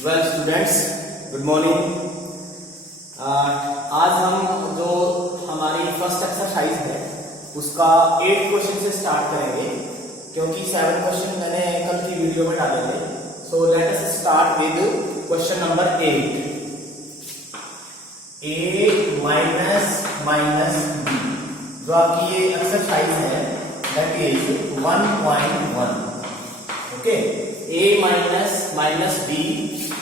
Well students, good morning. आज हम जो हमारी फर्स्ट एक्सरसाइज है उसका 8 क्वेश्चन से स्टार्ट करेंगे, क्योंकि 7 क्वेश्चन मैंने कल की वीडियो में डाले थे। So let us start with question number 8। a minus minus b, जो आपकी ये एक्सरसाइज है that is 1.1। Okay, a minus minus b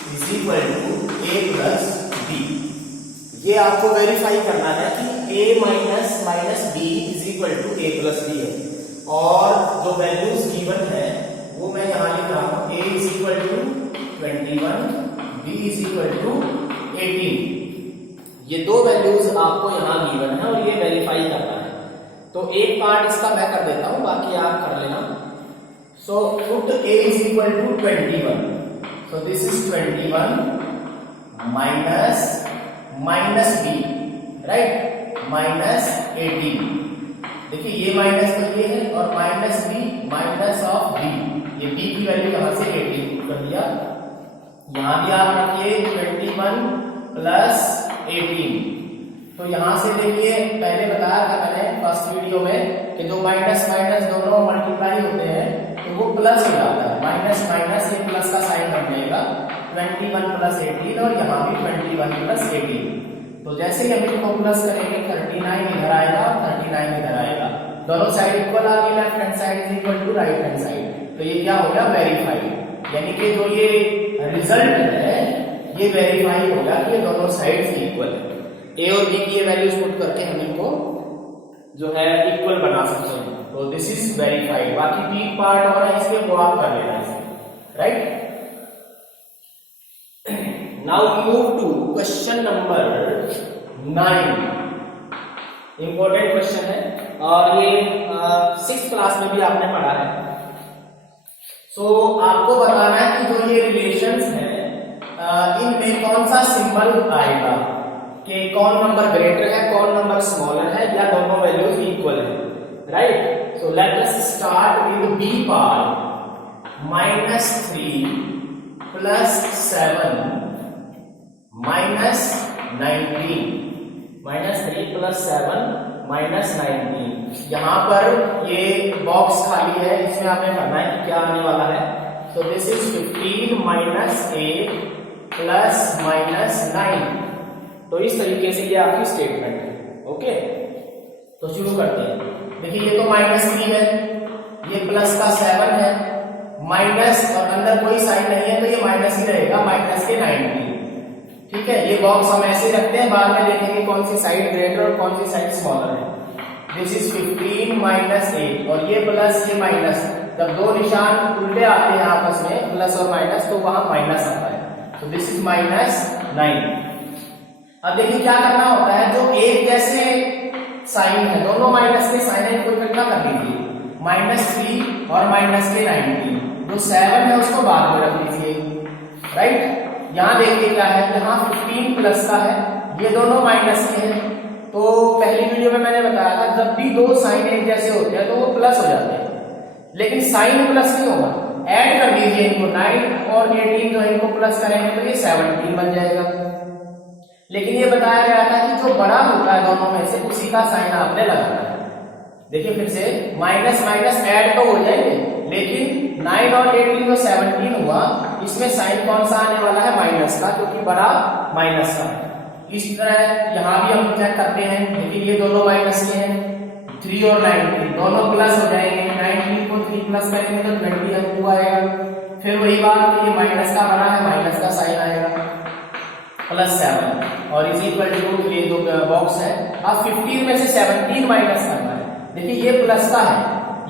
is equal to a plus b। ये आपको वेरीफाई करना है कि a minus minus b is equal to a plus b है, और जो वैल्यूज गिवन है वो मैं यहां लिख रहा हूं। a is equal to 21, b is equal to 18। ये दो वैल्यूज आपको यहां गिवन है और ये वेरीफाई करना है। तो एक पार्ट इसका मैं कर देता हूं, बाकी आप कर लेना। So put a is equal to 21. So this is 21 minus minus b, right? Minus 18. देखिए ये माइनस तो ये है और minus b minus of b। ये b की वैल्यू कहां से 18 कर दिया। यहां भी आप रखिए 21 प्लस 18। तो यहां से देखिए, पहले बताया था मैंने फर्स्ट वीडियो में कि जो माइनस माइनस दोनों मल्टीप्लाई होते हैं तो वो प्लस हो जाता है। माइनस माइनस ये प्लस का साइन बन जाएगा 21 प्लस 18, और यहाँ भी 21 प्लस 18। तो जैसे ही हम इसको प्लस करेंगे 39 इधर आएगा, 39 इधर आएगा, दोनों साइड इक्वल आ गई। Left hand side is equal to right hand side. तो ये क्या हो गया, वेरीफाई। यानी कि जो ये रिजल्ट है ये वेरीफाई हो गया कि ये दोनों साइड इक्वल है। ए और बी की ये वैल्यूज पुट करके हम इनको जो है इक्वल बना सकते हैं। तो दिस इज वेरीफाइड। बाकी बी पार्ट और है इसके वो आप कर लेना है, right. Now move to question number 9। Important question है और ये 6th क्लास में भी आपने पढ़ा है। सो आपको बताना है कि जो ये रिलेशंस है इनमें कौन सा सिंबल आएगा, कि कौन नंबर ग्रेटर है, कौन नंबर स्मॉलर है, या दोनों वैल्यूज इक्वल है, right. So let us start with B part. -3 plus 7 minus 19। -3 plus 7 minus 19। यहां पर ये बॉक्स खाली है, इसमें आपने करना है कि क्या आने वाला है। So this is 15 minus 8 plus minus 9। तो इस तरीके से ये आपकी स्टेटमेंट है। ओके, तो शुरू करते हैं। देखिए ये तो -3 है, ये प्लस का 7 है, माइनस और अंदर कोई साइन नहीं है तो ये माइनस ही रहेगा, माइनस के 19। ठीक है, ये बॉक्स हम ऐसे रखते हैं, बाद में देखेंगे कौन सी साइड ग्रेटर और कौन सी साइड स्मॉलर है। दिस इज 15 माइनस 8, और ये प्लस ये माइनस। जब दो निशान उल्टे आते हैं आपस में, प्लस और माइनस, तो वहां माइनस आता है। तो दिस इज -9। अब देखिए क्या करना होता है, जो एक जैसे साइन है, दोनों माइनस के साइन है, इनको इकट्ठा कर दीजिए। -3 और माइनस के 19। जो 7 है उसको बाद में रख दीजिए, राइट। यहां देखिए क्या है, यहाँ 15 प्लस का है, ये दोनों माइनस के हैं। तो पहली वीडियो में मैंने बताया था जब भी दो साइन एक जैसे होते हैं तो वो प्लस हो जाते हैं, लेकिन साइन प्लस नहीं होगा। ऐड कर दीजिए इनको, 9 और 18 जो है इनको प्लस करेंगे तो ये 17 बन जाएगा। लेकिन ये बताया गया था कि जो बड़ा होता है दोनों में से उसी का साइन आपने लगाना है। देखिए फिर से माइनस माइनस ऐड तो हो जाएंगे, लेकिन 9 और 18 जो 17 हुआ, इसमें साइन कौन सा आने वाला है, माइनस का, क्योंकि बड़ा माइनस का। इस तरह यहां भी हम चेक करते हैं। देखिए ये दोनों माइनस के हैं, 3 और 19 दोनों प्लस हो जाएंगे। 19 को 3 प्लस करेंगे तो 20 हमको आएगा। फिर वही बात, ये माइनस का बड़ा है, माइनस का साइन आएगा, +7 और इज इक्वल टू ये दो बॉक्स है। अब 15 में से 17 माइनस करना है। देखिए ये प्लस का है,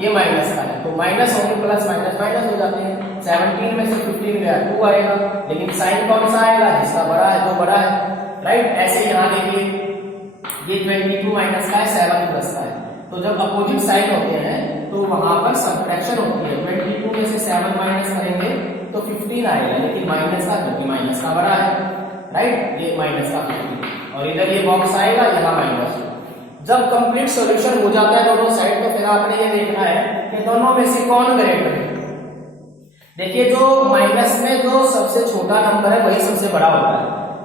ये माइनस का है, तो माइनस होंगे, प्लस माइनस माइनस हो जाते हैं। 17 में से 15 गया 2 आएगा, लेकिन साइन कौन सा आएगा, जिसका बड़ा है, जो बड़ा है, राइट। ऐसे यहाँ देखिए ये 22 माइनस का है, 7 प्लस का है। तो जब अपोजिट साइन होते हैं तो वहां पर सब्ट्रैक्शन होती है। 22 में से 7 माइनस करेंगे तो 15 आएगा, लेकिन माइनस का, क्योंकि माइनस का बड़ा है, राइट। ये माइनस का 15, और इधर ये बॉक्स आएगा, यहाँ माइनस। जब कंप्लीट सॉल्यूशन हो जाता है दोनों साइड, तो फिर आपने ये देखना है कि दोनों में से कौन ग्रेटर है। देखिए जो माइनस में जो सबसे छोटा नंबर है वही सबसे बड़ा होता है।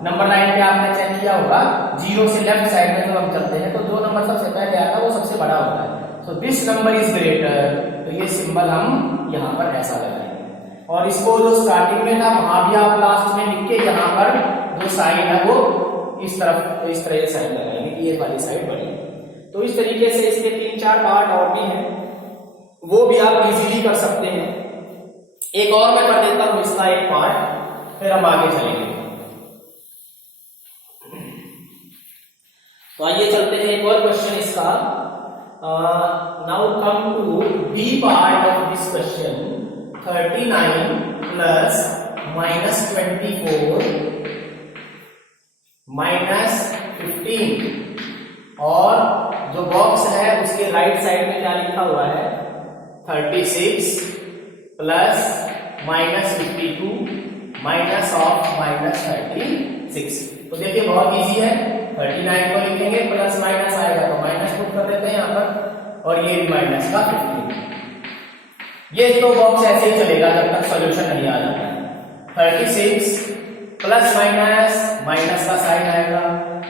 नंबर लाइन पे आपने चेक किया होगा, जीरो से लेफ्ट साइड में जब हम चलते हैं तो जो नंबर सबसे पहले आता है वो सबसे बड़ा होता है। So this number is greater, तो ये सिंबल हम यहाँ पर ऐसा लगाएंगे। और इसको जो स्टार्टिंग में था वहां भी आप लास्ट में लिख के यहाँ पर जो साइन है वो इस तरफ, तो इस तरह से साइन लगाएंगे कि ये वाली साइड बड़ी है। तो इस तरीके से इसके 3-4 पार्ट और भी हैं, वो भी आप इजीली कर सकते हैं। एक और मैं कर देता हूं इसका एक पार्ट, फिर हम आगे चलेंगे। तो आइए चलते हैं एक और क्वेश्चन इसका। Now come to B part of this question. 39 plus -24 -15 और जो बॉक्स है उसके राइट साइड में क्या लिखा हुआ है, 36 प्लस -52 माइनस ऑफ -36। तो देखिए बहुत इजी है, 39 को लिखेंगे प्लस माइनस आएगा तो माइनस पुट कर देते हैं यहाँ पर, और ये माइनस का 15। ये तो बॉक्स ऐसे ही चलेगा जब तक सॉल्यूशन नहीं आ जाता है। 36 प्लस माइनस का साइन आएगा।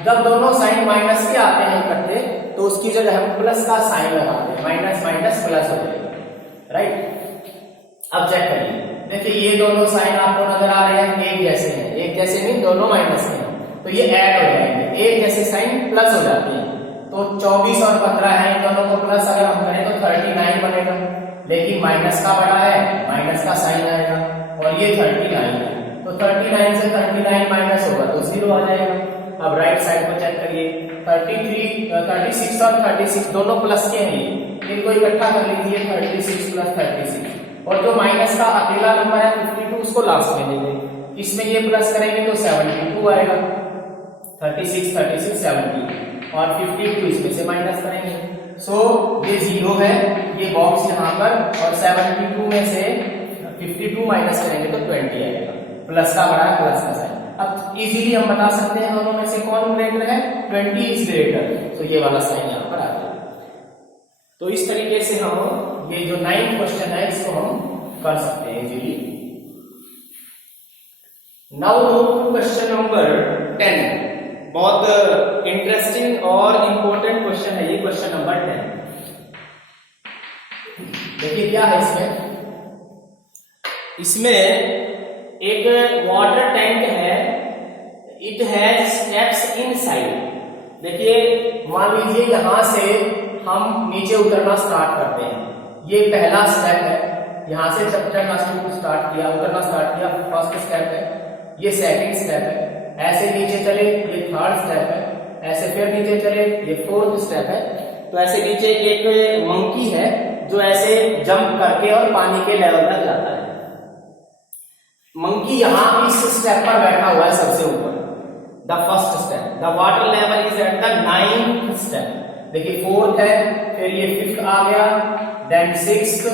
जब दोनों साइन माइनस के आते हैं इकट्ठे तो उसकी जगह हम प्लस का साइन लगाते हैं, माइनस माइनस प्लस हो जाएगा, राइट। अब चेक करिए, देखिए ये दोनों साइन आपको नजर आ रहे हैं, एक जैसे हैं, एक जैसे नहीं, दोनों माइनस के हैं, तो ये ऐड हो जाएंगे, एक जैसे साइन प्लस हो जाते हैं। तो 24 और 15 है, इन दोनों को प्लस अगर हम करें तो 39 बनेगा, लेकिन माइनस का बड़ा है, माइनस का साइन आएगा, और ये 39 है, तो 39 से 39 माइनस होगा तो 0 आ जाएगा। अब राइट साइड को चेक करिए, 36 और 36 दोनों प्लस के हैं, इनको इकट्ठा कर लीजिए, 36 प्लस 36, और जो माइनस का अकेला नंबर है 52 उसको लास्ट में देंगे, इसमें ये प्लस करेंगे तो 72 आएगा, 36 36 70, और 52 इसमें से माइनस करेंगे। सो ये 0 है, ये बॉक्स यहाँ पर, और 72 में से 52 माइनस करेंगे तो 20 आएगा, प्लस का बड़ा प्लस का साइन। अब इजीली हम बता सकते हैं दोनों में से कौन ग्रेटर है, 20 इज ग्रेटर, तो ये वाला साइन यहाँ पर आ जाएगा। तो इस तरीके से हम ये जो 9th क्वेश्चन है इसको हम कर सकते हैं इजीली। नाउ क्वेश्चन नंबर 10, बहुत इंटरेस्टिंग और इंपॉर्टेंट क्वेश्चन है ये, क्वेश्चन नंबर 10। देखिए क्या है इसमें एक वाटर टैंक है, इट हैज स्टेप्स इनसाइड। देखिए मान लीजिए यहां से हम नीचे उतरना स्टार्ट करते हैं, ये पहला स्टेप है, यहां से चढ़ना स्टार्ट किया, उतरना स्टार्ट किया, फर्स्ट स्टेप है, ये सेकंड स्टेप है, ऐसे नीचे चले ये थर्ड स्टेप है, ऐसे फिर नीचे चले ये फोर्थ स्टेप है। तो ऐसे नीचे एक मंकी है जो ऐसे जंप करके और पानी के लेवल तक जाता है। मंकी यहाँ इस स्टेप पर बैठा हुआ है सबसे ऊपर, the first step, the water level is at the 9th step. देखिए 4th है, फिर ये 5th आ गया, then 6th,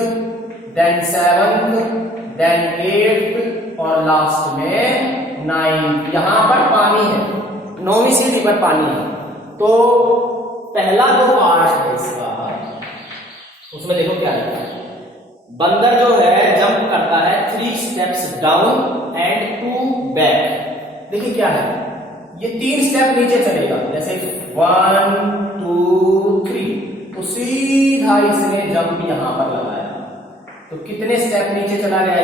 then 7th, then 8th, और लास्ट में 9th। यहां पर पानी है, 9वीं सीढ़ी पर पानी है। तो पहला जो पार्ट है इसका, उसमें देखो क्या लिखा है, बंदर जो है जंप करता है 3 स्टेप्स डाउन एंड 2 बैक। देखिए क्या है, ये 3 स्टेप नीचे चलेगा, जैसे 1 2 3, तो सीधा इसने जंप यहां पर लगाया, तो कितने स्टेप नीचे चला गया,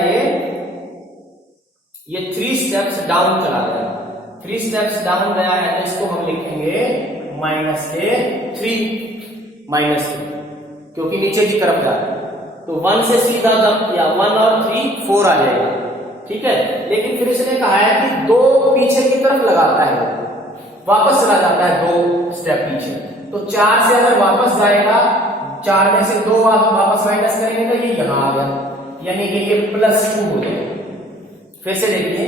ये 3 स्टेप्स डाउन चला गया। 3 स्टेप्स डाउन गया है तो इसको हम लिखेंगे -3, क्योंकि नीचे की तरफ जा रहा है। तो 1 से सीधा जंप किया, 1 और 3 4 आ जाएगा, ठीक है। लेकिन फिर इसने कहा है कि 2 पीछे की तरफ लगाता है, वापस चला जाता है 2 स्टेप पीछे, तो 4 से अगर वापस जाएगा, 4 में से 2 वापस माइनस करेंगे तो ये यहां आ गया, यानी कि ये +2 हो जाएगा। फिर से देखिए,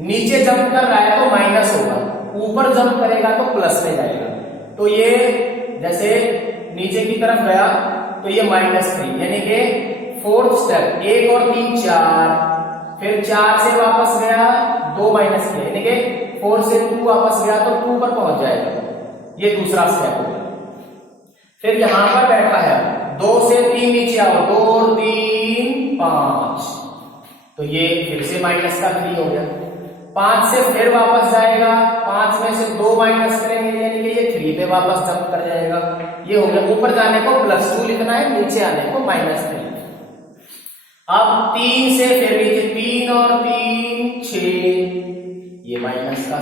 नीचे जंप कर रहा है तो माइनस होगा, ऊपर जंप करेगा तो प्लस में जाएगा। तो ये जैसे नीचे की तरफ गया तो ये -3, यानी कि 4th स्टेप, 1 और 3 4, फिर 4 से वापस गया 2 माइनस किया, यानी कि 4 से 2 वापस गया तो 2 पर पहुंच जाएगा, ये दूसरा स्टेप हो गया। फिर यहां पर बैठा है, 2 से 3 नीचे आओ, 2 3 5, तो ये फिर से माइनस का 3 हो गया। 5 से फिर वापस जाएगा, 5 में से 2 माइनस करेंगे यानी कि ये 3 पे वापस जंप कर जाएगा। ये हो गया, ऊपर जाने को +2 लिखना है, नीचे आने को -3। अब 3 से फिर नीचे 3 और 3 6, ये माइनस का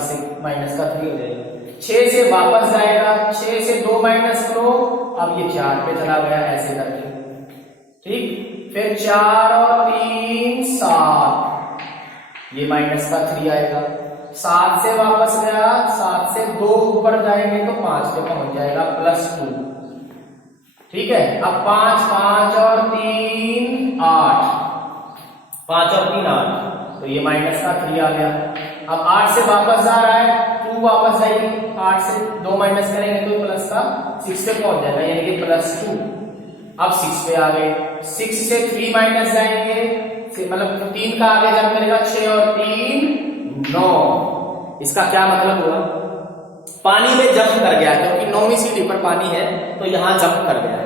3 हो जाएगा। 6 से वापस जाएगा, 6 से 2 माइनस करो, अब ये 4 पे चला गया ऐसे करके, ठीक। फिर 4 और 3 7, ये माइनस का 3 आएगा। 7 से वापस गया, 7 से 2 ऊपर जाएंगे तो 5 पे पहुंच जाएगा +2, ठीक है। अब 5 और 3 8, 5 और 3 8, तो ये माइनस का 3 आ गया। अब 8 से वापस जा रहा है, 2 वापस जाएगी, 8 से 2 माइनस करेंगे तो प्लस का 6 पे पहुंच जाएगा यानी कि +2। अब 6 पे आ गए, 6 से 3 माइनस जाएंगे, मतलब 3 का आगे जब करेगा 6 और 3 9। इसका क्या मतलब हुआ, पानी में जंप कर गया, क्योंकि 9वीं सीढ़ी पर पानी है तो यहां जंप कर गया है।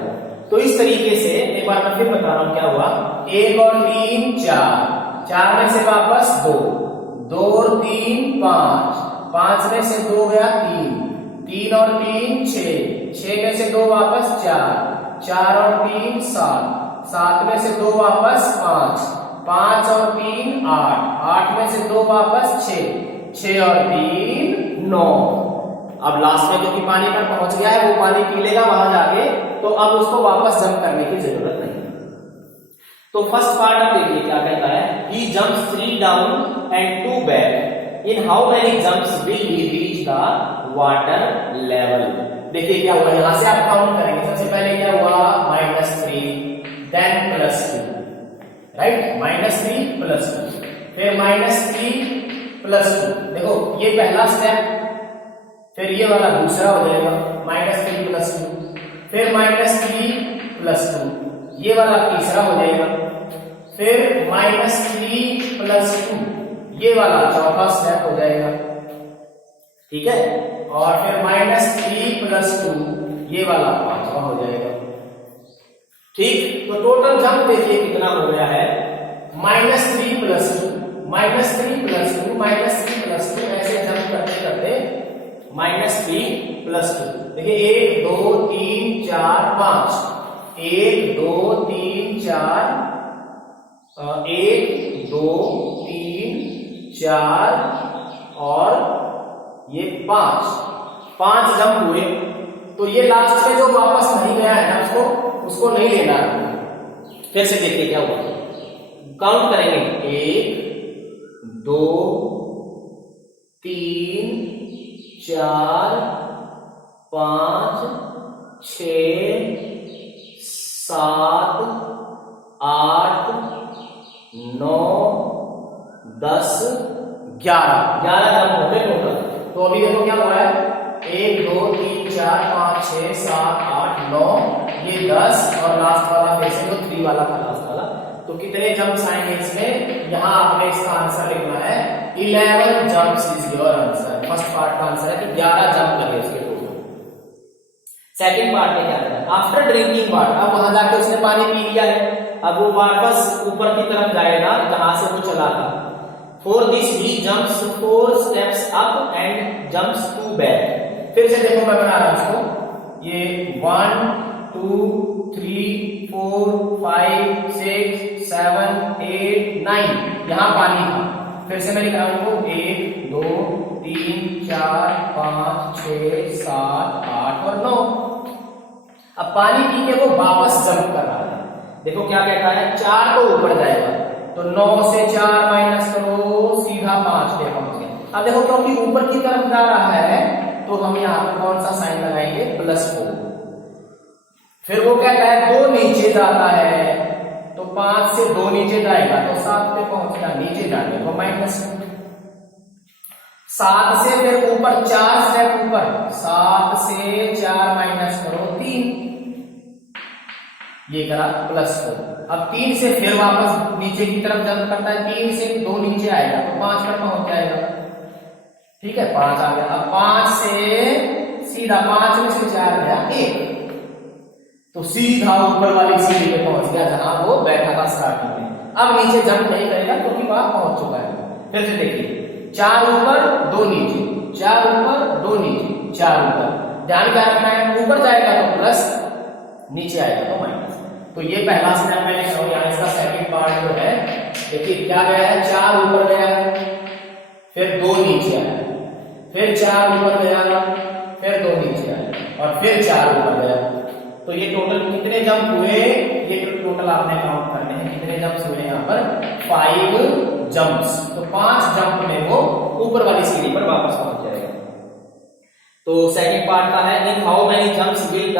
तो इस तरीके से एक बार मैं फिर बता रहा हूं क्या हुआ। 1 और 3 4, 4 में से वापस 2, 2 और 3 5, 5 में से 2 गया 3, 3 और 3 6, 6 में से 2 वापस 4, 4 और 3 7, 7 में से 2 वापस 5, 5 और 3 8, 8 में से 2 वापस 6, 6 और 3 9। अब लास्ट में क्योंकि पानी पर पहुंच गया है, वो पानी पी लेगा वहां जाके, तो अब उसको वापस जंप करने की जरूरत नहीं है। तो फर्स्ट पार्ट आप देखिए क्या कहता है, he jumps 3 down and 2 back, in how many jumps will he reach the water level। देखिए क्या हुआ, यहां से आप काउंट करेंगे। सबसे पहले क्या हुआ, -3, then +2, राइट, -3 +2, फिर -3 +2। देखो ये पहला स्टेप, फिर ये वाला दूसरा हो जाएगा -3 +2, फिर -3 +2, ये वाला तीसरा हो जाएगा, फिर -3 +2, ये वाला चौथा स्टेप हो जाएगा, ठीक है। और फिर -3 +2, ये वाला पांचवा हो जाएगा, ठीक। तो टोटल जंप देखिए कितना हो गया है, -3 +2, -3 +2, -3 +2, ऐसे जंप करते करते -3 +2। देखिए 1 2 3 4 5, 1 2 3 4, 1 2 3 4 और ये 5 जंप हुए। तो ये लास्ट में जो वापस नहीं गया है ना, उसको नहीं लेना है। फिर से देखिए क्या हुआ, काउंट करेंगे 1 2 3 4 5 6 7 8 9 10 11 जंप हो गए टोटल। तो अभी देखो क्या हुआ है, 1 2 3 4 5 6 7 8 9, ये 10 और लास्ट वाला फिर से जो 3 वाला था लास्ट वाला। तो कितने जंप्स आएंगे इसमें, यहां आपने इसका आंसर लिखना है 11 jumps is your answer. First part का आंसर है कि 11 जंप लगे इसके टोटल। सेकंड पार्ट में क्या है, आफ्टर ड्रिंकिंग वाटर, अब वहां जाके उसने पानी पी लिया है, अब वो वापस ऊपर की तरफ जाएगा जहां से वो चला था। For this he jumps 4 steps up and jumps 2 back। फिर से देखो मैं बना रहा हूं इसको, ये 1 2 3 4 5 6 7 8 9, यहां पानी था। फिर से मैं लिख रहा हूं 1 2 3 4 5 6 7 8 और 9। अब पानी पी के वो वापस जंप कर रहा है। देखो क्या कहता है, 4 तो ऊपर जाएगा, तो 9 से 4 माइनस करो, सीधा 5 पे पहुंच गए। अब देखो क्योंकि ऊपर की तरफ जा रहा है, तो हम यहाँ पे कौन सा साइन लगाएंगे, +4। फिर वो कहता है 2 नीचे जाता है, तो 5 से 2 नीचे जाएगा तो 7 पे पहुंच गया, नीचे जाने को -2। 7 से फिर ऊपर 4 स्टेप ऊपर, 7 से 4 माइनस करो 3, ये करा +4। अब 3 से फिर वापस नीचे की तरफ जंप करता है, 3 से 2 नीचे आएगा तो 5 पर पहुंच जाएगा, ठीक है, 5 आ गया। अब 5 से सीधा 5 में से 4 गया 1, तो सीधा ऊपर वाली सीढ़ी पे पहुंच गया जहां वो बैठा था स्टार्टिंग में। अब नीचे जंप नहीं करेगा क्योंकि वहां पहुंच चुका है। फिर से देखिए 4 ऊपर 2 नीचे, 4 ऊपर 2 नीचे, 4 ऊपर। ध्यान क्या रखना है, ऊपर जाएगा तो प्लस, नीचे आएगा तो माइनस। तो ये पहला स्टेप मैंने यहाँ इसका सेकंड पार्ट जो है, देखिए क्या गया है, 4 ऊपर गया है, फिर 2 नीचे आया, फिर 4 ऊपर गया, फिर 2 नीचे आया और फिर 4 ऊपर गया। तो ये टोटल कितने जंप हुए, ये टोटल आपने काउंट करने हैं कितने जंप्स हुए यहाँ पर, 5 जंप्स। तो 5 जंप में वो ऊपर वाली सीढ़ी पर वापस पहुंच जाएगा। तो सेकंड पार्ट का है, in how many jumps will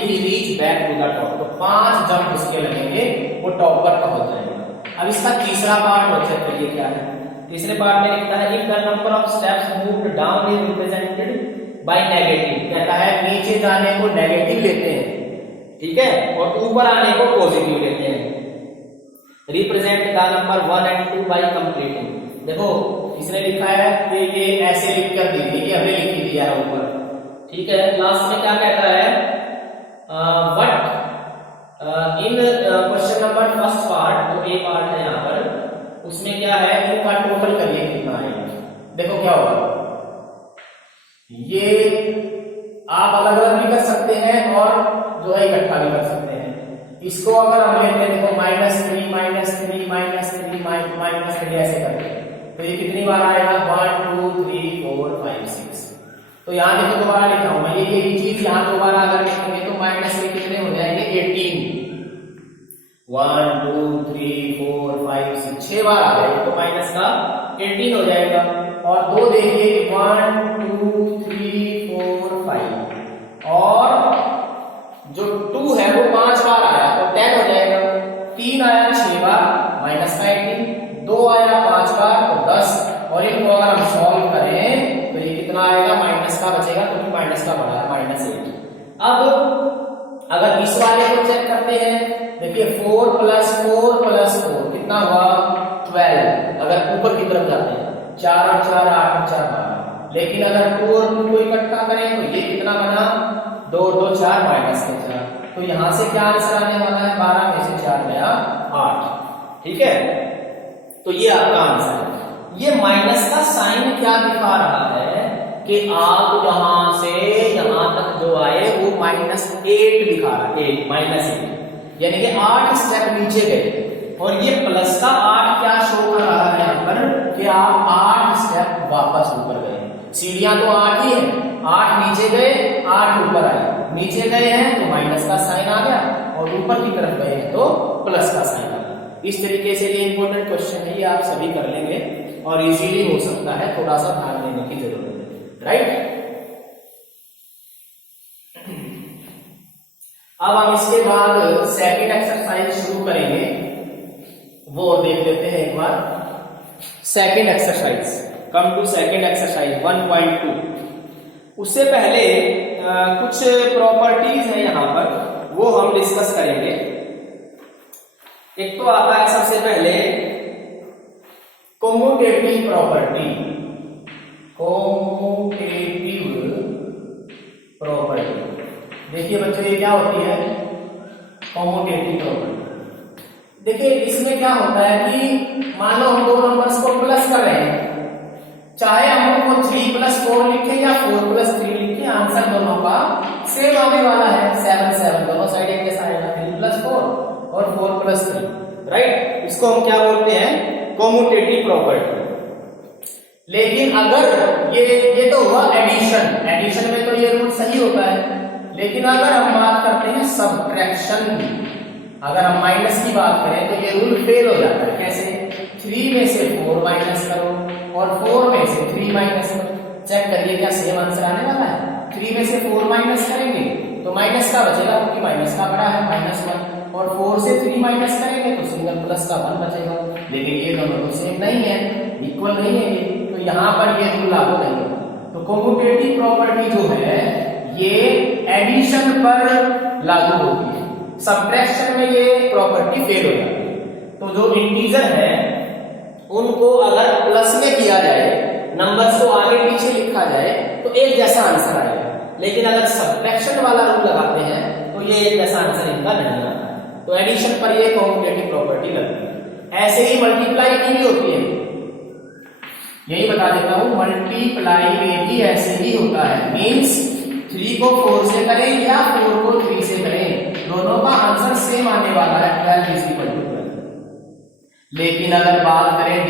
he reach back to the top. तो 5 जंप उसके लगेंगे, वो टॉप पर पहुंच जाएगा। अब इसका तीसरा पार्ट हो सकता है, ये क्या है, तीसरे पार्ट में लिखता है if the number of steps moved down is represented by negative. कहता है नीचे जाने को नेगेटिव लेते हैं, ठीक है, और ऊपर आने को पॉजिटिव लेते हैं। Represent the number 1 and 2 bye completing. देखो इसने लिखा है कि ये ऐसे लिख कर दीजिए, ये हमने लिख दिया है ऊपर, ठीक है। लास्ट में क्या कहता है, but in question number first part, जो ए पार्ट है यहाँ पर, उसमें क्या है, इनका टोटल करिए कितना है। देखो क्या होगा, ये आप अलग अलग भी कर सकते हैं और जो है इकट्ठा भी कर सकते हैं। इसको अगर हम लेते हैं, देखो -3 -3 -3 -3 ऐसे करके, तो ये कितनी बार आएगा, 1 2 3 4 5 6। तो यहाँ देखो दोबारा लिख रहा हूं मैं, ये चीज यहाँ दोबारा अगर लिखेंगे तो माइनस में कितने हो जाएंगे, 18। 1 2 3 4 5 6 6 बार आ गए तो माइनस का 18 हो जाएगा। और 2 देखिए 1 2 3 4 5 और जो 2 है वो 5 बार आया तो 10 हो जाएगा। 3 आया 6 बार माइनस का 18, 2 आया 5 बार तो 10। और इनको अगर हम सॉल्व करें तो ये कितना आएगा, माइनस का बचेगा क्योंकि माइनस का बड़ा है -8। अब अगर इस वाले को चेक करते हैं, देखिए 4 + 4 + 4 कितना हुआ, 12। अगर ऊपर की तरफ जाते हैं 4 और 4 8 और 4 12। लेकिन अगर 2 और 2 को इकट्ठा करें तो ये कितना बना, 2 2 4 -4। तो यहां से क्या आंसर आने वाला है, 12 में से 4 गया 8, ठीक है। तो ये आपका आंसर है। ये माइनस का साइन क्या दिखा रहा है कि आप यहां से यहां तक जो आए वो -8 दिखा रहा है, -8 यानी कि 8 स्टेप नीचे गए। और ये प्लस का 8 क्या शो कर रहा है यहाँ पर कि आप 8 स्टेप वापस ऊपर गए। सीढ़ियां तो 8 ही है, 8 नीचे गए 8 ऊपर आए, नीचे गए हैं तो माइनस का साइन आ गया और ऊपर की तरफ गए हैं तो प्लस का साइन आ गया। इस तरीके से ये इंपॉर्टेंट क्वेश्चन है, ये आप सभी कर लेंगे और इजीली हो सकता है, थोड़ा सा ध्यान देने की जरूरत है, राइट। अब हम इसके बाद सेकंड एक्सरसाइज शुरू करेंगे, वो देख लेते हैं एक बार। Second exercise, come to second exercise 1.2। उससे पहले कुछ प्रॉपर्टीज है यहाँ पर, वो हम डिस्कस करेंगे। एक तो आता है सबसे पहले कॉम्यूटेटिव प्रॉपर्टी। कॉम्यूटेटिव प्रॉपर्टी देखिए बच्चों, ये क्या होती है, कॉम्यूटेटिव प्रॉपर्टी। देखिए इसमें क्या होता है कि मान लो हम दो नंबर्स को प्लस कर रहे हैं, चाहे हम उनको 3 + 4 लिखें या 4 + 3 लिखें, आंसर दोनों का सेम आने वाला है। 7 7 दोनों साइड एक जैसा आएगा, 3 + 4 और 4 + 3, राइट। इसको हम क्या बोलते हैं, कॉम्यूटेटिव प्रॉपर्टी। लेकिन अगर ये तो हुआ एडिशन, एडिशन में तो ये रूल सही होता है। लेकिन अगर हम बात करते हैं सब्ट्रैक्शन, अगर हम माइनस की बात करें तो ये रूल फेल हो जाता है। कैसे, 3 में से 4 माइनस करो और 4 में से 3 माइनस करो, चेक करिए क्या सेम आंसर आने वाला है। 3 में से 4 माइनस करेंगे तो माइनस का बचेगा क्योंकि माइनस का बड़ा है -1, और 4 से 3 माइनस करेंगे तो सिंगल प्लस का 1 बचेगा। लेकिन ये दोनों तो सेम नहीं है, इक्वल नहीं है, तो यहाँ पर ये रूल लागू नहीं होगा। तो कॉम्यूटेटिव प्रॉपर्टी जो है ये एडिशन पर लागू होती है, सब्ट्रैक्शन में ये प्रॉपर्टी फेल हो जाती है। तो जो इंटीजर है उनको अगर प्लस में किया जाए, नंबर्स को आगे पीछे लिखा जाए तो एक जैसा आंसर आएगा। लेकिन अगर सब्ट्रैक्शन वाला रूल लगाते हैं तो ये एक जैसा आंसर इनका नहीं आता। तो एडिशन पर ये कॉम्यूटेटिव प्रॉपर्टी लगती है। ऐसे ही मल्टीप्लाई की भी होती है, यही बता देता हूं, मल्टीप्लाई में भी ऐसे ही होता है। मींस 3 को 4 से करें या 4 को 3 से करें, दोनों का आंसर सेम आने वाला है, 12 इज इक्वल टू 12। लेकिन अगर बात करें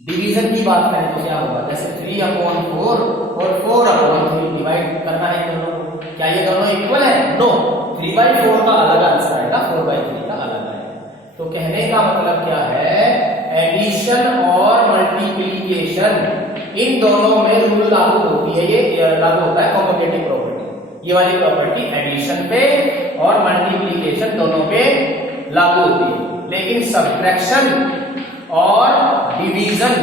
डिवीजन की बात करें तो क्या होगा, जैसे 3/4 और 4/3 डिवाइड करना है दोनों को, क्या ये दोनों इक्वल है? नो, 3/4 का अलग आंसर आएगा, 4/3 का अलग आएगा। तो कहने का मतलब क्या है, एडिशन और मल्टीप्लिकेशन इन दोनों में रूल लागू होती है, ये लागू होता है कॉम्यूटेटिव प्रॉपर्टी। ये वाली प्रॉपर्टी एडिशन पे और मल्टीप्लिकेशन दोनों पे लागू होती है, लेकिन सब्ट्रैक्शन और डिवीजन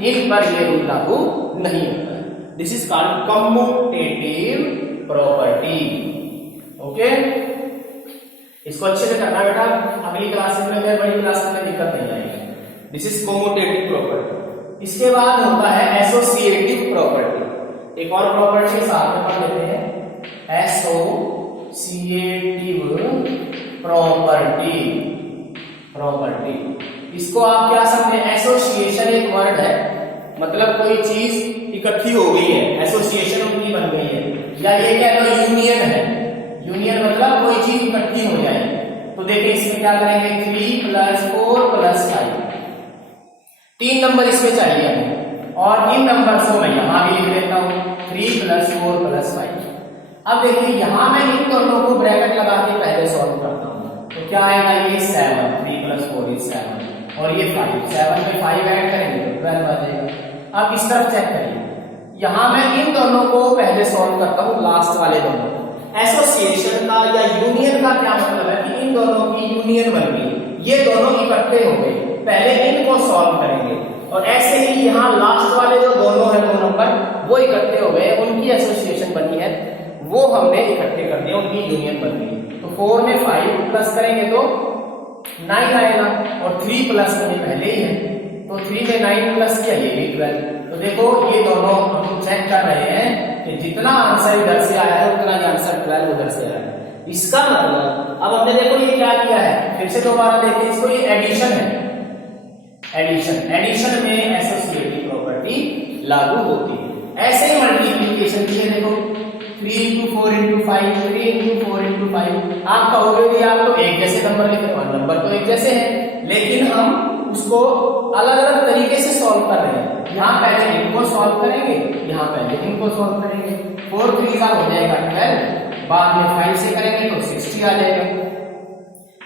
इन पर ये रूल लागू नहीं होता है। This is called commutative property. Okay, इसको अच्छे से करना बेटा, अगली क्लासेस में, बड़ी क्लासेस में दिक्कत नहीं आएगी। This is commutative property. इसके बाद होता है एसोसिएटिव प्रॉपर्टी। एक और प्रॉपर्टी साथ में पढ़ लेते हैं, एसोसिएटिव प्रॉपर्टी। इसको आप क्या समझते हैं, एसोसिएशन एक वर्ड है, मतलब कोई चीज इकट्ठी हो गई है, एसोसिएशन उनकी बन गई है, या ये क्या है, यूनियन है। यूनियन मतलब कोई चीज इकट्ठी हो जाए। तो देखिए इसमें क्या करेंगे, 3 + 4 + 5, 3 नंबर इसमें चाहिए हमें, और इन नंबर्स को मैं यहां भी लिख देता हूं, 3 + 4 + 5। अब देखिए यहां मैं इन दोनों को ब्रैकेट लगा के पहले सॉल्व करता हूं, तो क्या आएगा, ये 7, 3 + 4 = 7, और ये 5, 7 में 5 ऐड करेंगे तो 12 आ जाएगा। अब इस तरफ चेक करिए, यहां मैं इन दोनों को पहले सॉल्व करता हूं, लास्ट वाले दोनों। एसोसिएशन का या यूनियन का क्या मतलब है कि इन दोनों की यूनियन बन गई, ये दोनों इकट्ठे हो गए, पहले इनको सॉल्व करेंगे, और ऐसे ही यहाँ लास्ट वाले जो दोनों है, 2 नंबर, वो इकट्ठे हो गए, उनकी एसोसिएशन बनी है, वो हमने इकट्ठे कर दिया, उनकी यूनियन बन गई। तो 4 में 5 प्लस करेंगे तो 9 आएगा, और 3 प्लस में पहले ही है, तो 3 में 9 प्लस किया, ये भी 12। तो देखो ये दोनों हम चेक कर रहे हैं कि जितना आंसर इधर से आया है उतना ही आंसर 12 उधर से आया है। इसका मतलब अब हमने देखो ये क्या किया है, फिर से दोबारा देखिए इसको, ये एडिशन है, एडिशन में एसोसिएटिव प्रॉपर्टी लागू होती है। ऐसे ही मल्टीप्लिकेशन की है, देखो 3 × 4 × 5, 3 × 4 × 5। आप कहोगे कि आप तो एक जैसे नंबर लिखे, नंबर तो एक जैसे हैं, लेकिन हम उसको अलग अलग तरीके से सॉल्व कर रहे हैं। यहाँ पहले इनको सॉल्व करेंगे, यहाँ पहले इनको सॉल्व करेंगे, 4 × 3 हो जाएगा 12, बाद में 5 से करेंगे तो 60 आ जाएगा।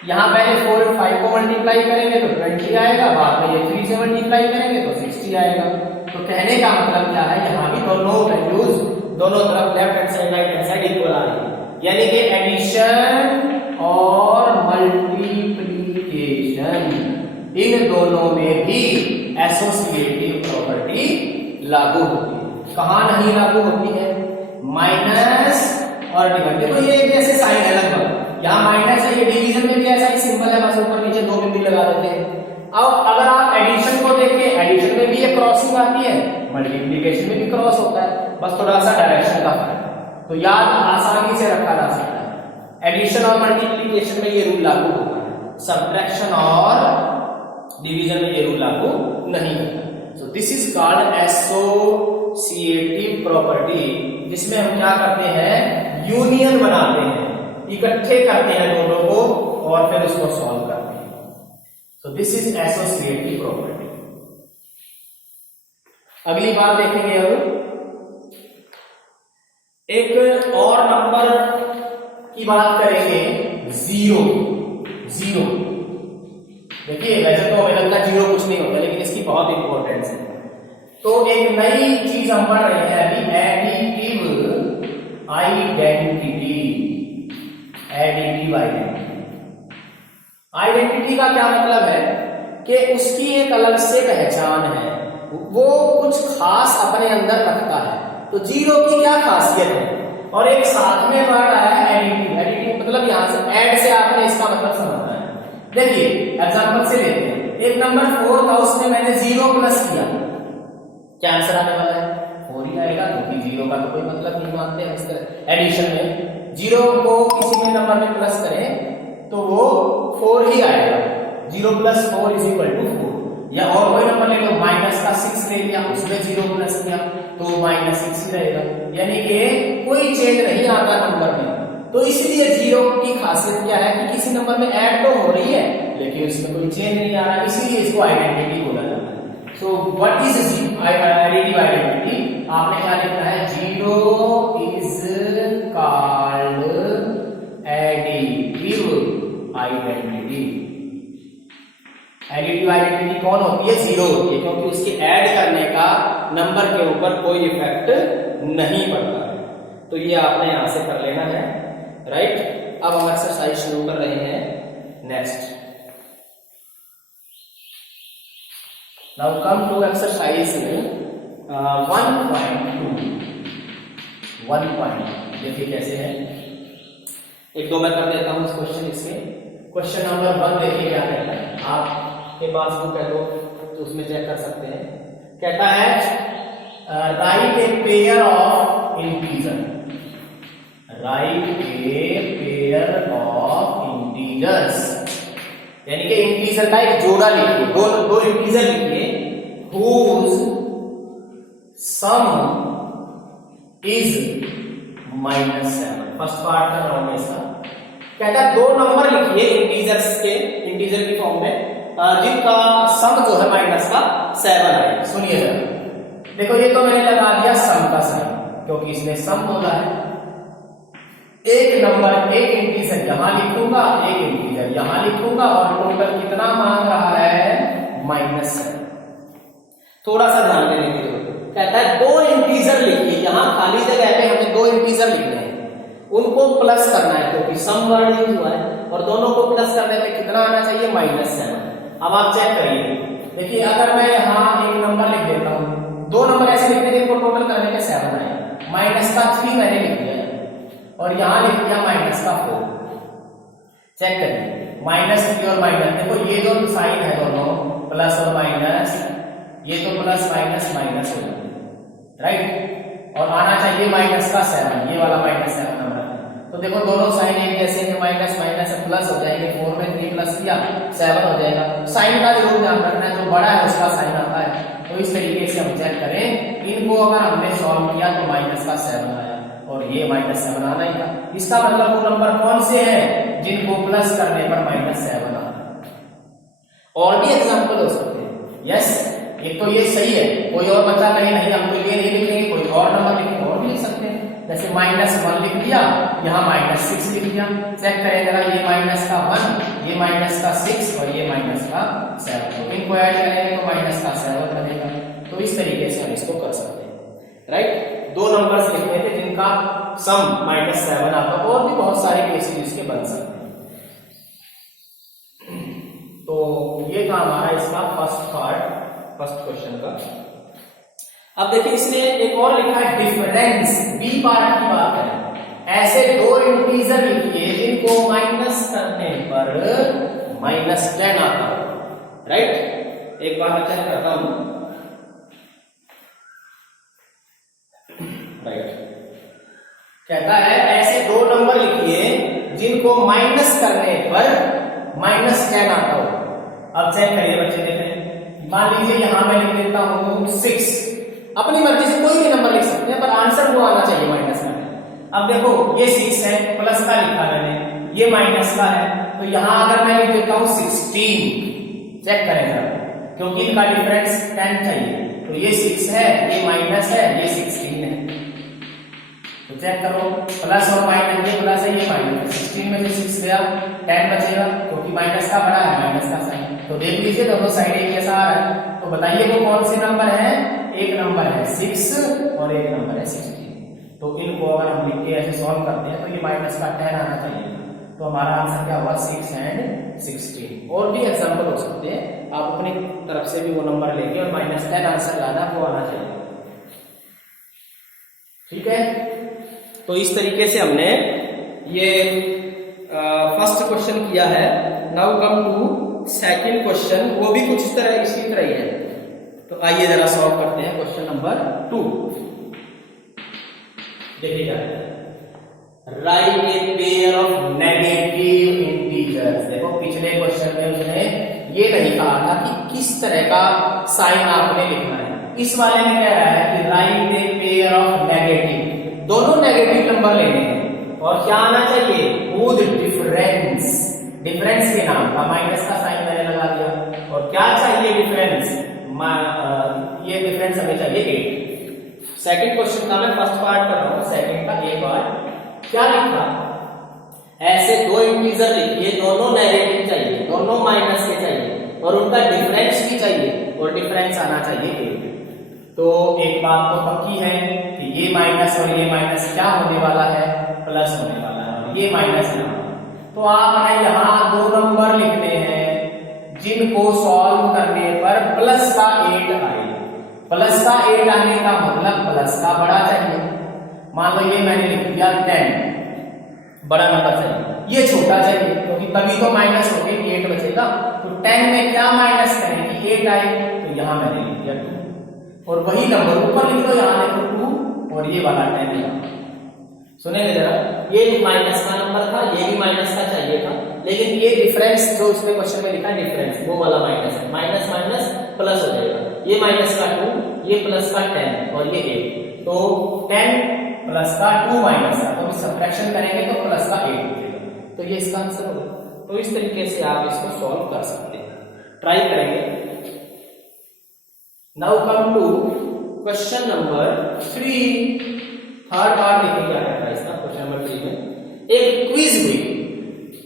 यहाँ पहले 4 और 5 को मल्टीप्लाई करेंगे तो 20 आएगा, बाद में ये 3 से मल्टीप्लाई करेंगे तो 60 आएगा। तो कहने का मतलब क्या है, यहाँ भी दोनों वैल्यूज दोनों तरफ left hand side right hand side equal आ रही है, यानी कि एडिशन और मल्टीप्लिकेशन इन दोनों में भी एसोसिएटिव प्रॉपर्टी लागू होती है। कहां नहीं लागू होती है, माइनस और डिवाइड। देखो ये जैसे साइन है लगभग, यहाँ माइनस है, ये डिवीजन में भी ऐसा ही सिंपल है, बस ऊपर नीचे 2 बिंदु लगा देते हैं। अब अगर आप एडिशन को देखें, एडिशन में भी ये क्रॉसिंग आती है, मल्टीप्लिकेशन में भी क्रॉस होता है, बस थोड़ा सा डायरेक्शन का फर्क है, तो याद आसानी से रखा जा सकता है। एडिशन और मल्टीप्लिकेशन में ये रूल लागू होता है, सब्ट्रैक्शन और डिवीजन में ये रूल लागू नहीं होता। So this is called associative property, जिसमें हम क्या करते हैं, यूनियन बनाते हैं, इकट्ठे करते हैं दोनों को और फिर उसको सॉल्व करते हैं। So this is associative property. अगली बात देखेंगे, अब एक और नंबर की बात करेंगे, 0। देखिए वैसे तो हमें लगता है 0 कुछ नहीं होता, लेकिन इसकी बहुत इंपॉर्टेंस है। तो एक नई चीज हम पढ़ रहे हैं अभी, एडिटिव आइडेंटिटी का क्या मतलब है कि उसकी एक अलग से पहचान है, वो कुछ खास अपने अंदर रखता है। तो 0 की क्या खासियत है, और एक साथ में वर्ड आया है एडिटिव, मतलब यहां से ऐड से आपने इसका मतलब समझना है। देखिए एग्जांपल से लेते हैं, एक नंबर 4 था, उसमें मैंने 0 प्लस किया, क्या आंसर आने वाला है, 4 ही आएगा, क्योंकि 0 का तो कोई मतलब नहीं मानते हैं। इस तरह एडिशन में 0 को किसी भी नंबर में प्लस करें तो वो 4 ही आएगा, 0 प्लस 4 इज इक्वल टू 4। या और कोई नंबर ले लो, माइनस का 6 ले लिया, उसमें 0 प्लस किया तो माइनस 6 ही रहेगा, यानी कि कोई चेंज नहीं आता नंबर में। तो इसलिए 0 की खासियत क्या है कि किसी नंबर में ऐड तो हो रही है लेकिन उसमें कोई चेंज नहीं आ रहा, इसीलिए इसको आइडेंटिटी बोला जाता है। So what is additive identity? आपने क्या लिखना है, 0 is called additive identity. Additive identity कौन होती है? 0 होती है, क्योंकि उसके ऐड करने का नंबर के ऊपर कोई इफेक्ट नहीं पड़ता है। तो ये आपने यहां से कर लेना है, राइट। अब हम एक्सरसाइज शुरू कर रहे हैं next. Now come to exercise 1.2। देखिए कैसे है, एक दो मैं कर देता हूं इस क्वेश्चन। इसमें क्वेश्चन नंबर 1 देखिए क्या कहता है। आपके पास बुक है तो उसमें चेक कर सकते हैं। कहता है right a pair of integer, right a pair of integers, यानी कि इंटीजर का एक जोड़ा लिखिए, दो इंटीजर लिखिए, whose sum is -7। First part का नाम है इसका। कहता है दो नंबर लिखिए इंटीजर्स के, इंटीजर की फॉर्म में, जिनका सम जो है माइनस का 7 है। सुनिए जरा, देखो ये तो मैंने लगा दिया सम का साइन, क्योंकि इसने सम बोला है। एक नंबर, एक इंटीजर यहां लिखूंगा, एक इंटीजर यहां लिखूंगा, और टोटल कितना मांग रहा है? -7। थोड़ा सा ध्यान देने की जरूरत। कहता है दो इंटीजर लिखिए, यहां खाली जगह पे हमें दो इंटीजर लिखने हैं, उनको प्लस करना है क्योंकि सम वर्ड यूज हुआ है, और दोनों को प्लस करने पे कितना आना चाहिए? -7। अब आप चेक करिए, देखिए अगर मैं यहां एक नंबर लिख देता हूं, दो नंबर ऐसे लिखने हैं जिनको टोटल करने पे 7 आए, माइनस का 3 मैंने लिख दिया और यहां लिख दिया माइनस का 4। चेक करिए, -3 और माइनस, देखो ये जो साइन है दोनों प्लस और माइनस, ये तो प्लस माइनस माइनस हो जाए, राइट। और आना चाहिए माइनस का 7, ये वाला -7 नंबर है। तो देखो दोनों साइन एक जैसे हैं, माइनस माइनस प्लस हो जाएंगे, 4 में 3 प्लस किया 7 हो जाएगा। साइन का जरूर ध्यान रखना है, जो बड़ा है उसका साइन आता है। तो इस तरीके से हम चेक करें, इनको अगर हमने सॉल्व किया तो माइनस का 7 आया और ये -7 आना ही था। इसका मतलब वो नंबर कौन से हैं जिनको प्लस करने पर -7 आता है। और भी एग्जाम्पल हो सकते हैं, यस। एक तो ये सही है, कोई और बच्चा कहीं नहीं, हम तो ये नहीं लिखेंगे, कोई और नंबर लिखेंगे, और भी लिख सकते हैं। जैसे -1 लिख दिया, यहाँ -6 लिख दिया। चेक करें जरा, ये माइनस का 1, ये माइनस का 6 और ये माइनस का 7, तो इनको ऐड करेंगे तो माइनस का 7 बनेगा। तो इस तरीके से हम इसको कर सकते हैं, राइट। दो नंबर्स लिखने थे जिनका सम -7 आता, और भी बहुत सारे केसेस इसके बन सकते हैं। तो ये था हमारा इसका फर्स्ट पार्ट, फर्स्ट क्वेश्चन का। अब देखिए इसने एक और लिखा है डिफरेंस, बी पार्ट की बात है। ऐसे दो इंटीजर लिखिए जिनको माइनस करने पर -10 आता है, राइट। एक बार मैं चेक करता हूं, राइट। कहता है ऐसे दो नंबर लिखिए जिनको माइनस करने पर -10 आता हो। अब चेक करिए बच्चे, देखें, मान लीजिए यहां मैं लिख देता हूं 6, अपनी मर्जी से कोई भी नंबर लिख सकते हैं, पर आंसर वो आना चाहिए माइनस का। अब देखो ये 6 है, प्लस का लिखा मैंने, ये माइनस का है, तो यहां अगर मैं लिख देता हूं 16, चेक करें जरा, क्योंकि इनका डिफरेंस 10 चाहिए, तो ये 6 है, ये माइनस है, ये 16 है। तो चेक करो, प्लस और माइनस, ये प्लस है, ये माइनस, 16 में से 6 गया, 10 बचेगा, क्योंकि माइनस का बड़ा है, माइनस का साइन। तो देख लीजिए दोनों साइड एक जैसा आ रहा है। तो बताइए वो कौन से नंबर है? एक नंबर है 6 और एक नंबर है 16। तो इनको अगर हम लिख के ऐसे सॉल्व करते हैं तो ये माइनस का 10 आना चाहिए। तो हमारा आंसर क्या हुआ? 6 एंड 16। और भी एग्जाम्पल हो सकते हैं, आप अपनी तरफ से भी वो नंबर लेंगे और -10 आंसर लाना, वो आना चाहिए, ठीक है। तो इस तरीके से हमने ये फर्स्ट क्वेश्चन किया है। Now come to second question, वो भी कुछ इस तरह इसी तरह ही है। तो आइए जरा सॉल्व करते हैं क्वेश्चन नंबर 2। देखिएगा, right a pair of negative integers. देखो पिछले क्वेश्चन में उसने ये नहीं कहा था कि किस तरह का साइन आपने लिखना है। इस वाले में कह रहा है कि right a pair of negative, दोनों नेगेटिव नंबर लेने हैं और क्या आना चाहिए, विद डिफरेंस, डिफरेंस के नाम का माइनस का साइन मैंने लगा दिया। और क्या चाहिए डिफरेंस, ये डिफरेंस हमें चाहिए 8। सेकंड क्वेश्चन का मैं फर्स्ट पार्ट कर रहा हूं, सेकंड का ए पार्ट क्या लिखा, ऐसे दो इंटीजर लिखिए, दोनों नेगेटिव चाहिए, दोनों माइनस के चाहिए और उनका डिफरेंस भी चाहिए और डिफरेंस आना चाहिए 8। तो एक बात तो पक्की है कि ये माइनस और ये माइनस क्या होने वाला है, प्लस होने वाला है और ये माइनस है। तो आपने यहाँ दो नंबर लिखने हैं जिनको सॉल्व करने पर प्लस का 8 आए। प्लस का 8 आने का मतलब प्लस का बड़ा चाहिए। मान लो ये मैंने लिख दिया 10, बड़ा नंबर चाहिए, ये छोटा चाहिए क्योंकि तभी तो माइनस होके 8 बचेगा। तो 10 में क्या माइनस करें कि 8 आए, तो यहां मैंने लिख दिया 2 और वही नंबर ऊपर लिख दो, यहां देखो 2 और ये वाला 10 यहाँ। सुनेंगे जरा, ये माइनस का नंबर था, ये भी माइनस का चाहिए था, लेकिन ये डिफरेंस जो उसने क्वेश्चन में लिखा है डिफरेंस, वो वाला माइनस है, माइनस माइनस प्लस हो जाएगा। ये माइनस का 2, ये प्लस का 10 और ये 8, तो 10 प्लस का 2 माइनस का, तो सब्ट्रैक्शन करेंगे तो प्लस का 8 मिलेगा। तो ये इसका आंसर होगा। तो इस तरीके से आप इसको सॉल्व कर सकते हैं, ट्राई करेंगे। Now come to question number 3। Third part देखिए क्या करता है इसका, क्वेश्चन नंबर 3 में एक क्विज हुई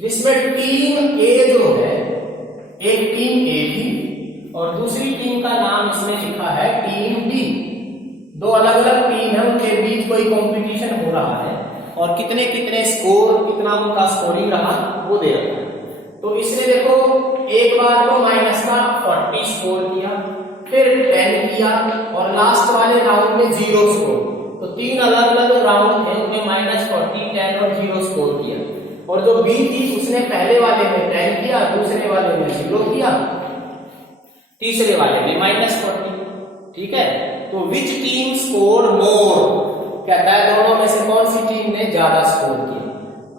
जिसमें टीम ए जो है, एक टीम ए थी और दूसरी टीम का नाम इसमें लिखा है टीम बी। दो अलग अलग टीम है, उनके बीच कोई कंपटीशन हो रहा है और कितने कितने स्कोर, कितना उनका स्कोरिंग रहा वो दे रहा है। तो इसने देखो एक बार तो माइनस का 40 स्कोर किया, फिर 10 किया और लास्ट वाले राउंड में 0 स्कोर। तो 3 अलग अलग राउंड थे, उनमें -40, 10 और 0 स्कोर किया। और जो बी थी उसने पहले वाले में 10 किया, दूसरे वाले में 0 किया, तीसरे वाले में -40। ठीक है, तो विच टीम स्कोर मोर, कहता है दोनों में से कौन सी टीम ने ज्यादा स्कोर किया।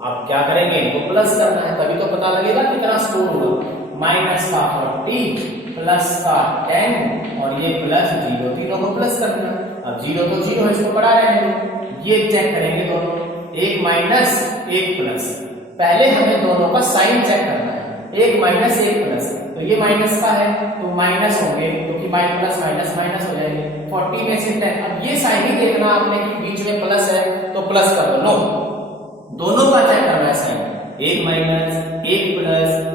अब क्या करेंगे, इनको प्लस करना है तभी तो पता लगेगा कितना स्कोर हुआ। माइनस का 40 प्लस का 10 और ये प्लस 0, तीनों को प्लस करना। अब 0 तो 0 है, इसको बढ़ा रहेंगे, ये चेक करेंगे दोनों, एक माइनस एक प्लस। पहले हमें दोनों का साइन चेक करना है, एक माइनस एक प्लस, तो ये माइनस का है तो माइनस होंगे क्योंकि प्लस माइनस माइनस हो जाएंगे। 40 में से 10, अब ये साइन ही देखना आपने कि बीच में प्लस है तो प्लस कर दो, नो, दोनों का चेक करना है साइन, एक माइनस एक प्लस